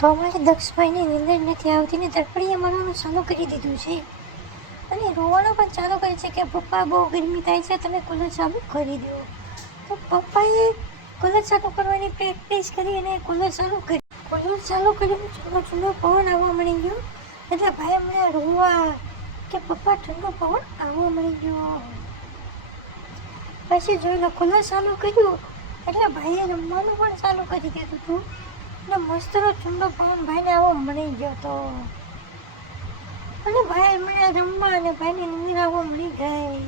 તો અમારે દક્ષભાઈની નીંદર નથી આવતી ને તડપડીએ મળવાનું ચાલુ કરી દીધું છે અને રોવાનું પણ ચાલુ કરે છે કે પપ્પા બહુ ગરમી થાય છે, તમે કુલર ચાલુ કરી દો. તો પપ્પાએ કુલર ચાલુ કરવાની પ્રેક્ટિસ કરી અને કુલર ચાલુ કરી. કુલર ચાલુ કરીને ઠંડો પવન આવવા મળી ગયો એટલે ભાઈ મને રોવા કે પપ્પા ઠંડો પવન આવવા મળી ગયો. પછી જોઈ લો કુલર ચાલુ કર્યું એટલે ભાઈએ રમવાનું પણ ચાલુ કરી દીધું હતું એટલે મસ્તનો ઠંડો પવન ભાઈને આવો મળી ગયો હતો અને ભાઈ મને રમવા અને ભાઈની નીંદર આવવા મળી ગઈ.